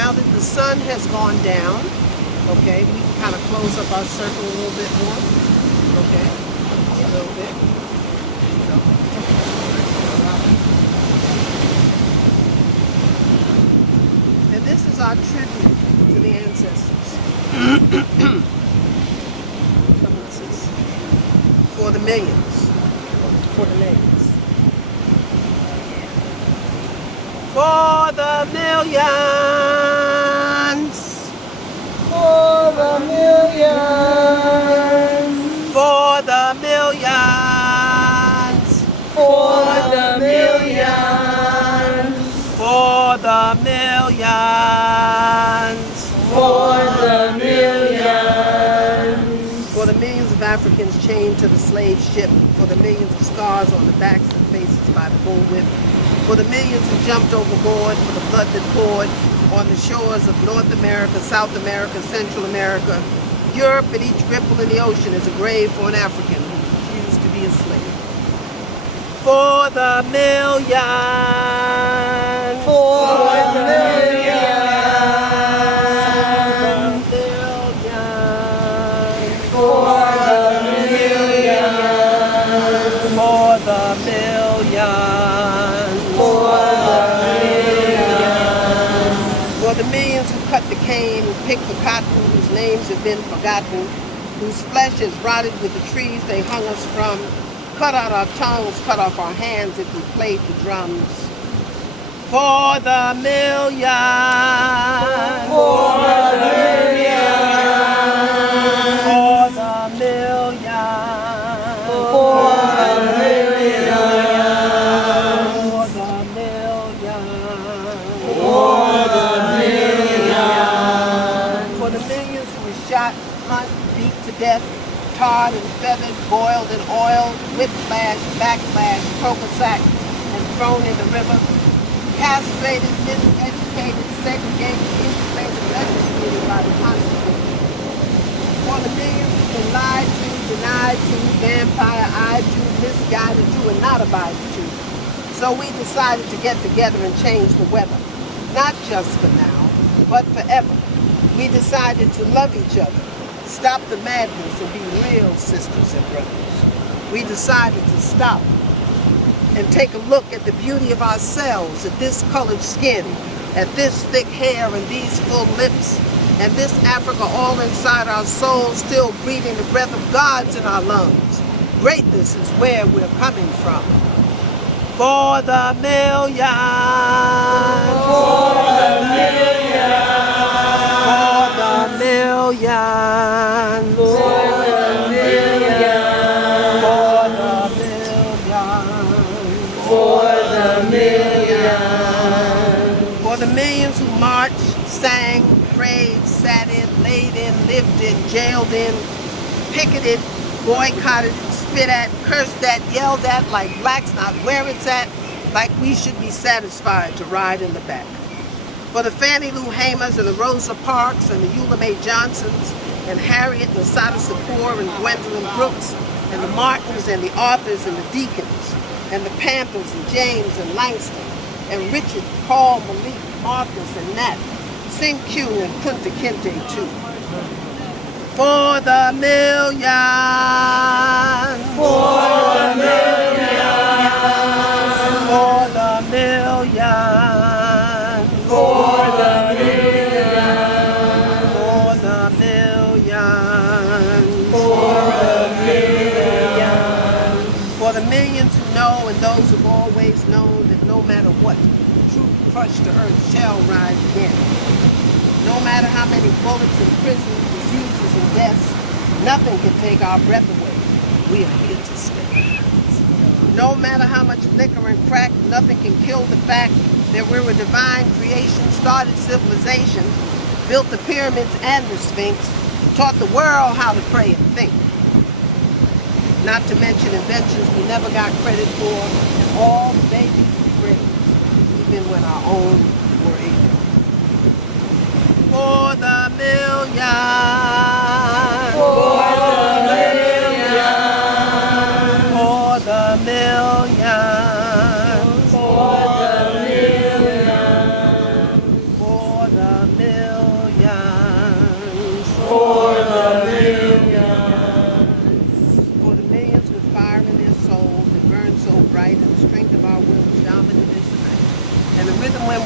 Now that the sun has gone down, okay, we can kind of close up our circle a little bit more. Okay, a little bit. And this is our tribute to the ancestors. For the millions. For the millions. For the millions. For the millions. For the millions. For the millions. For the millions. For the millions. For the millions of Africans chained to the slave ship. For the millions of scars on the backs and faces by the bullwhip. For the millions who jumped overboard. For the blood that poured on the shores of North America, South America, Central America, Europe, and each ripple in the ocean is a grave for an African who refused to be a slave. For the millions. For the millions. For the millions. For the millions. For the millions. For the millions who cut the cane and picked the cotton, whose names have been forgotten, whose flesh is rotted with the trees they hung us from, cut out our tongues, cut off our hands if we played the drums. For the millions. For the millions. For the millions. For the millions. For the millions. For the millions. For the millions who were shot, hunt, beat to death, tarred and feathered, boiled in oil, whiplash, backlash, sack, and thrown in the river, castrated, miseducated, segregated, insulated, legislated by the Constitution. For the millions who've been lied to, denied to, vampire-eyed to, misguided to, and not abided to. So we decided to get together and change the weather. Not just for now, but forever. We decided to love each other, stop the madness, and be real sisters and brothers. We decided to stop and take a look at the beauty of ourselves, at this colored skin, at this thick hair and these full lips, and this Africa all inside our souls, still breathing the breath of God's in our lungs. Greatness is where we're coming from. For the millions. For the millions. For the millions. For the millions. For the millions. For the millions. For the millions who marched, sang, prayed, sat in, laid in, lived in, jailed in, picketed, boycotted, spit at, cursed at, yelled at like blacks not where it's at, like we should be satisfied to ride in the back. For the Fannie Lou Hamers and the Rosa Parks and the Eula Mae Johnsons and Harriet and the Sada Sapor and Gwendolyn Brooks and the Martins and the Arthurs and the Deacons and the Panthers and James and Langston and Richard, Paul, Malik, Marcus and Nat, Sing Q and Kunta Kinte too. For the millions. For the millions. For the millions. For the millions. For the millions. For the millions. For the millions who know and those who've always known that no matter what, truth crushed to earth shall rise again. No matter how many bullets and prisons, diseases and deaths, nothing can take our breath away. We are here to stay. No matter how much liquor and crack, nothing can kill the fact that we're a divine creation, started civilization, built the pyramids and the Sphinx, taught the world how to pray and think. Not to mention inventions we never got credit for, and all the babies we raised, even when our own were ignorant. For the millions. For the millions. For the millions. For the millions. For the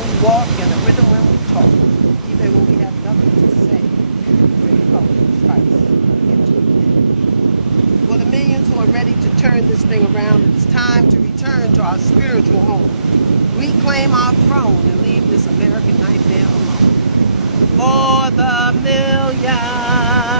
we walk and the rhythm when we talk, even when we have nothing to say. Pray God, Christ, into it. For the millions who are ready to turn this thing around, it's time to return to our spiritual home, reclaim our throne, and leave this American nightmare alone. For the millions.